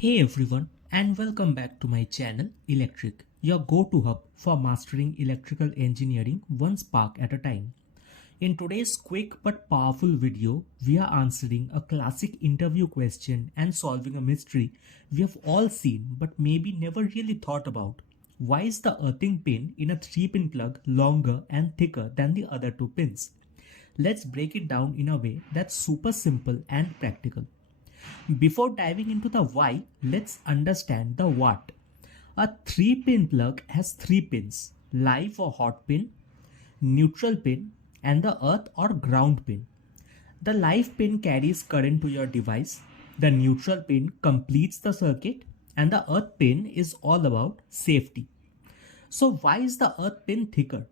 Hey everyone, and welcome back to my channel Electrick, your go-to hub for mastering electrical engineering one spark at a time. In today's quick but powerful video, we are answering a classic interview question and solving a mystery we have all seen but maybe never really thought about. Why is the earthing pin in a 3-pin plug longer and thicker than the other 2 pins? Let's break it down in a way that's super simple and practical. Before diving into the why, let's understand the what. A 3-pin plug has 3 pins: live or hot pin, neutral pin, and the earth or ground pin. The live pin carries current to your device, the neutral pin completes the circuit, and the earth pin is all about safety. So, why is the earth pin thicker?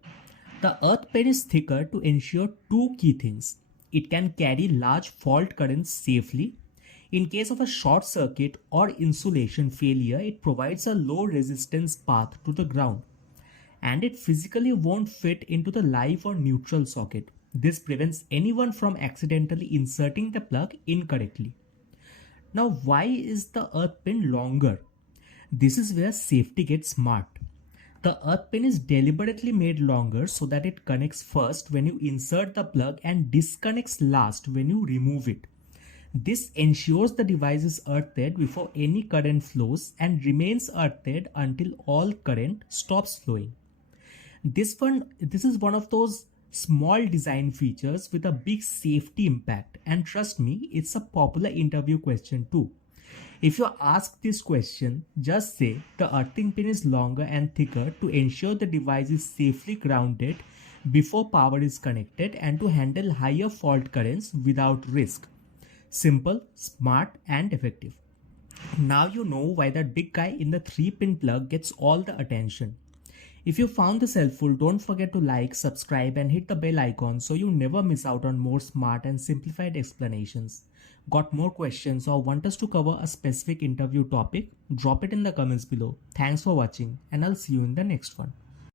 The earth pin is thicker to ensure two key things. It can carry large fault currents safely. In case of a short circuit or insulation failure, it provides a low resistance path to the ground, and it physically won't fit into the live or neutral socket. This prevents anyone from accidentally inserting the plug incorrectly. Now, why is the earth pin longer? This is where safety gets smart. The earth pin is deliberately made longer so that it connects first when you insert the plug and disconnects last when you remove it. This ensures the device is earthed before any current flows and remains earthed until all current stops flowing. This is one of those small design features with a big safety impact, and trust me, it's a popular interview question too. If you ask this question, just say the earthing pin is longer and thicker to ensure the device is safely grounded before power is connected and to handle higher fault currents without risk. Simple, smart, and effective. Now you know why that big guy in the 3-pin plug gets all the attention. If you found this helpful, don't forget to like, subscribe, and hit the bell icon so you never miss out on more smart and simplified explanations. Got more questions or want us to cover a specific interview topic? Drop it in the comments below. Thanks for watching, and I'll see you in the next one.